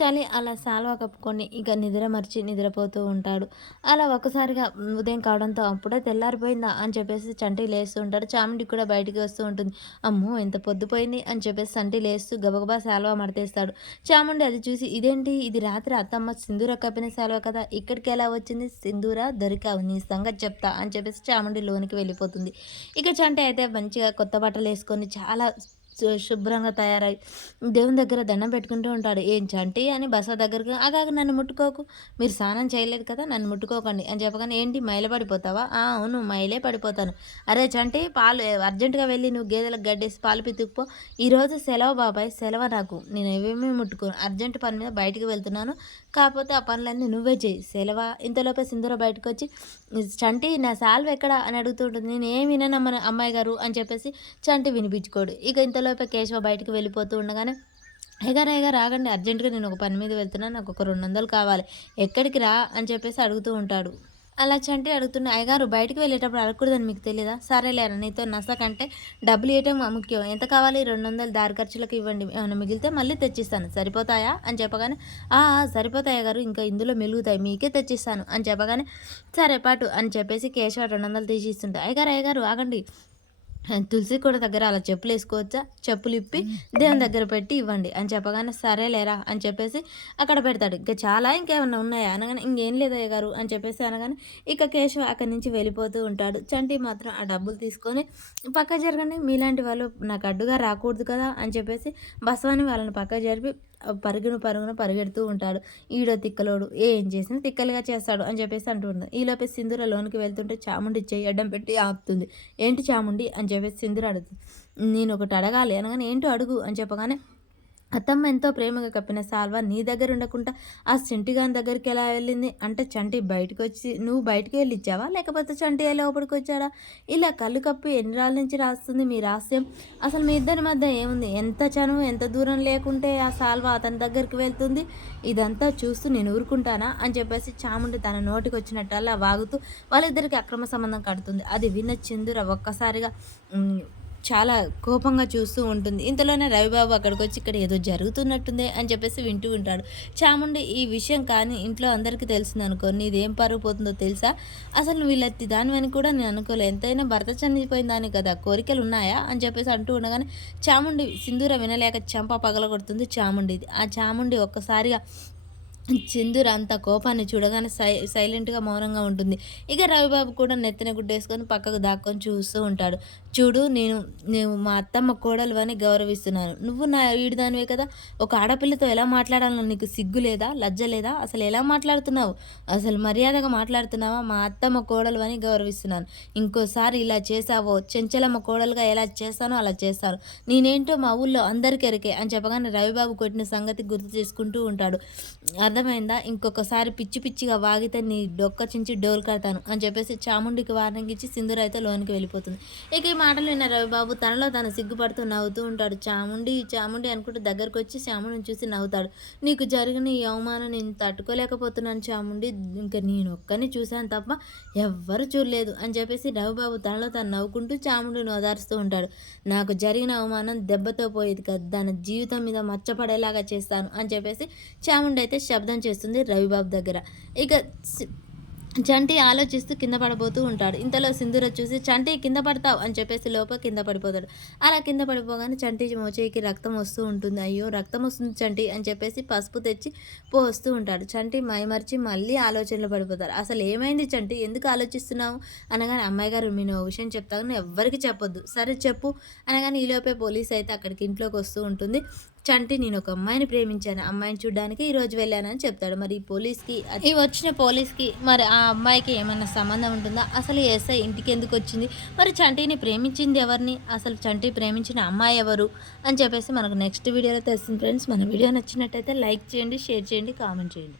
చలి అలా శాలువా కప్పుకొని ఇక నిద్ర మర్చి నిద్రపోతూ ఉంటాడు. అలా ఒకసారిగా ఉదయం కావడంతో అప్పుడే తెల్లారిపోయిందా అని చెప్పేసి చంటి లేస్తూ ఉంటాడు. చాముండి కూడా బయటికి వస్తూ ఉంటుంది. అమ్మో ఎంత పొద్దుపోయింది అని చెప్పేసి చంటి లేస్తూ గబగబా సాల్వా మడతేస్తాడు. చాముండి అది చూసి ఇదేంటి? ఇది రాత్రి అత్తమ్మ సింధూర కప్పిన సాల్వా కదా? ఇక్కడికి ఎలా వచ్చింది? సింధూర? దొరికావు నీ సంగతి చెప్తా అని చెప్పేసి చాముండి లోనికి వెళ్ళిపోతుంది. ఇక చంటి అయితే మంచిగా కొత్త బట్టలు వేసుకొని చాలా శుభ్రంగా తయారై దేవుని దగ్గర దండం పెట్టుకుంటూ ఉంటాడు. ఏం చంటి? అని బస దగ్గరకు అగాగ నన్ను ముట్టుకోకు. మీరు స్నానం చేయలేదు కదా నన్ను ముట్టుకోకండి. అని చెప్పగానే ఏంటి మైల పడిపోతావా? అవును మైలే పడిపోతాను. అరే చంటి పాలు అర్జెంటుగా వెళ్ళి నువ్వు గేదెలకు గడ్డేసి పాలు పితుకుపో ఈరోజు సెలవు బాబాయ్ సెలవు నాకు. నేను ఏమేమి ముట్టుకోను? అర్జెంట్ పని మీద బయటికి వెళ్తున్నాను. కాకపోతే ఆ పనులన్నీ నువ్వే చేయి. సెలవా? ఇంతలోపే సింధూర బయటకు వచ్చి చంటి నా సాల్వ్ ఎక్కడ? అని అడుగుతుంటుంది నేను ఏమి వినను అమ్మాయి గారు? అని చెప్పేసి చంటి వినిపించుకోడు. ఇక ఇంత అంతలోపే కేశవ బయటకు వెళ్ళిపోతూ ఉండగానే ఎగారా ఎగా రాగండి అర్జెంటుగా నేను ఒక పని మీద వెళ్తున్నాను నాకు ఒక రెండు వందలు కావాలి ఎక్కడికి రా? అని చెప్పేసి అడుగుతూ ఉంటాడు. అలా చంటి అడుగుతున్న అయ్యగారు బయటకు వెళ్ళేటప్పుడు అడగకూడదని మీకు తెలియదా సరేలేరా నీతో నస కంటే డబ్బులు ఇవ్వటం ముఖ్యం. ఎంత కావాలి? రెండు వందలు దారి ఖర్చులకు ఇవ్వండి. ఏమైనా మిగిలితే మళ్ళీ తెచ్చిస్తాను. సరిపోతాయా? అని చెప్పగానే ఆ సరిపోతాయా గారు ఇంకా ఇందులో మెలుగుతాయి మీకే తెచ్చిస్తాను. అని చెప్పగానే సరే పాటు అని చెప్పేసి కేశవ రెండు వందలు తీసి ఇస్తుంటే అయ్యగారు అయ్యగారు ఆగండి తులసి కూడా దగ్గర అలా చెప్పులు వేసుకోవచ్చా? చెప్పులు ఇప్పి దేవుని దగ్గర పెట్టి ఇవ్వండి. అని చెప్పగానే సరే లేరా అని చెప్పేసి అక్కడ పెడతాడు. ఇంకా చాలా ఇంకేమన్నా ఉన్నాయా? అనగానే ఇంకేం లేదయ్య గారు అని చెప్పేసి అనగానే ఇక కేశవ్ అక్కడి నుంచి వెళ్ళిపోతూ ఉంటాడు. చంటి మాత్రం ఆ డబ్బులు తీసుకొని పక్క జరగండి మీలాంటి వాళ్ళు నాకు అడ్డుగా రాకూడదు కదా అని చెప్పేసి బస్వాని వాళ్ళని పక్క జరిపి పరుగును పరుగును పరిగెడుతూ ఉంటాడు. ఈడో తిక్కలోడు ఏం చేసినా తిక్కలుగా చేస్తాడు అని చెప్పేసి అంటుంది ఈలోపే సింధూర లోనికి వెళ్తుంటే చాముండి చెయ్యి అడ్డం పెట్టి ఆపుతుంది. ఏంటి చాముండి? అని చెప్పేసి సింధూర అడుగుతుంది. నేను ఒకటి అడగాలి అనగానే ఏంటో అడుగు అని చెప్పగానే అత్తమ్మ ఎంతో ప్రేమగా కప్పిన సాల్వా నీ దగ్గర ఉండకుండా ఆ చంటిగాని దగ్గరికి ఎలా వెళ్ళింది? అంటే చంటి బయటకు వచ్చి నువ్వు బయటికి వెళ్ళి ఇచ్చావా లేకపోతే చంటి లోపలికి వచ్చాడా? ఇలా కళ్ళు కప్పి ఎన్ని రాళ్ళ నుంచి రాస్తుంది మీ రహస్యం? అసలు మీ ఇద్దరి మధ్య ఏముంది? ఎంత చనువు ఎంత దూరం లేకుంటే ఆ సాల్వా అతని దగ్గరికి వెళ్తుంది? ఇదంతా చూస్తూ నేను ఊరుకుంటానా? అని చెప్పేసి చాముండి తన నోటికి వచ్చినట్టు వాగుతూ వాళ్ళిద్దరికి అక్రమ సంబంధం కడుతుంది. అది విన్న చందుర ఒక్కసారిగా చాలా కోపంగా చూస్తూ ఉంటుంది. ఇంతలోనే రవిబాబు అక్కడికి వచ్చి ఇక్కడ ఏదో జరుగుతున్నట్టుంది అని చెప్పేసి వింటూ ఉంటాడు. చాముండి ఈ విషయం కానీ ఇంట్లో అందరికీ తెలిసింది అనుకో నీదేం పరుగు పోతుందో తెలుసా? అసలు వీళ్ళెత్తి దానివని కూడా నేను అనుకోలే. ఎంతైనా భర్త చనిపోయిందాని కదా కోరికలు ఉన్నాయా? అని చెప్పేసి అంటూ ఉండగానే చాముండి సింధూర వినలేక చెంప పగలగొడుతుంది చాముండి ఆ చాముండి ఒక్కసారిగా చిందూర్ అంత కోపాన్ని చూడగానే సై సైలెంట్గా మౌనంగా ఉంటుంది. ఇక రవిబాబు కూడా నెత్తిన గుడ్డేసుకొని పక్కకు దాక్కొని చూస్తూ ఉంటాడు. చూడు నేను నేను మా అత్తమ్మ కోడలు అని గౌరవిస్తున్నాను. నువ్వు నా వీడిదానివే కదా. ఒక ఆడపిల్లతో ఎలా మాట్లాడాలో నీకు సిగ్గు లేదా? లజ్జ లేదా? అసలు ఎలా మాట్లాడుతున్నావు? అసలు మర్యాదగా మాట్లాడుతున్నావా? మా అత్తమ్మ కోడలు అని గౌరవిస్తున్నాను. ఇంకోసారి ఇలా చేసావో చెంచలమ్మ కోడలుగా ఎలా చేస్తానో అలా చేస్తాను. నేనేంటో మా ఊళ్ళో అందరికెరికే అని చెప్పగానే రవిబాబు కొట్టిన సంగతి గుర్తు చేసుకుంటూ ఉంటాడు. అర్థమైందా? ఇంకొకసారి పిచ్చి పిచ్చిగా వాగితే నీ డొక్క చించి డోర్ కడతాను అని చెప్పేసి చాముండికి వార్నింగ్ ఇచ్చి సింధూర్ అయితే లోనికి వెళ్ళిపోతుంది. ఇక ఈ మాటలు విన్న రవిబాబు తనలో తను సిగ్గుపడుతూ నవ్వుతూ ఉంటాడు. చాముండి చాముండి అనుకుంటూ దగ్గరకు వచ్చి చాముండిని చూసి నవ్వుతాడు. నీకు జరిగిన ఈ అవమానం నేను తట్టుకోలేకపోతున్నాను చాముండి. ఇంకా నేను ఒక్కని చూశాను తప్ప ఎవ్వరు చూడలేదు అని చెప్పేసి రవిబాబు తనలో తను నవ్వుకుంటూ చాముండిని ఓదారుస్తూ ఉంటాడు. నాకు జరిగిన అవమానం దెబ్బతో పోయేది కదా. దాని జీవితం మీద మచ్చపడేలాగా చేస్తాను అని చెప్పేసి చాముండి అయితే శబ్దం చేస్తుంది రవిబాబు దగ్గర. ఇక చంటి ఆలోచిస్తూ కింద పడబోతూ ఉంటాడు. ఇంతలో సింధూర చూసి చంటి కింద పడతావు అని చెప్పేసి లోప కింద పడిపోతాడు. అలా కింద పడిపోగానే చంటి మోచేయికి రక్తం వస్తూ ఉంటుంది. అయ్యో రక్తం వస్తుంది చంటి అని చెప్పేసి పసుపు తెచ్చి పోస్తూ ఉంటాడు. చంటి మైమర్చి మళ్ళీ ఆలోచనలు పడిపోతారు అసలు ఏమైంది చంటి? ఎందుకు ఆలోచిస్తున్నావు? అనగానే అమ్మాయి గారు నేను విషయం చెప్తాను ఎవ్వరికి చెప్పొద్దు. సరే చెప్పు అనగానే ఈలోపే పోలీస్ అయితే అక్కడికి ఇంట్లోకి వస్తూ ఉంటుంది. చంటి నేను ఒక అమ్మాయిని ప్రేమించాను. అమ్మాయిని చూడడానికి ఈరోజు వెళ్ళానని చెప్తాడు. మరి ఈ పోలీస్కి ఈ వచ్చిన పోలీస్కి మరి ఆ అమ్మాయికి ఏమైనా సంబంధం ఉంటుందా? అసలు ఎస్ఐ ఇంటికి ఎందుకు వచ్చింది? మరి చంటిని ప్రేమించింది ఎవరిని? అసలు చంటి ప్రేమించిన అమ్మాయి ఎవరు? అని చెప్పేసి మనకు నెక్స్ట్ వీడియోలో తెలుస్తుంది. ఫ్రెండ్స్ మన వీడియో నచ్చినట్టయితే లైక్ చేయండి షేర్ చేయండి కామెంట్ చేయండి.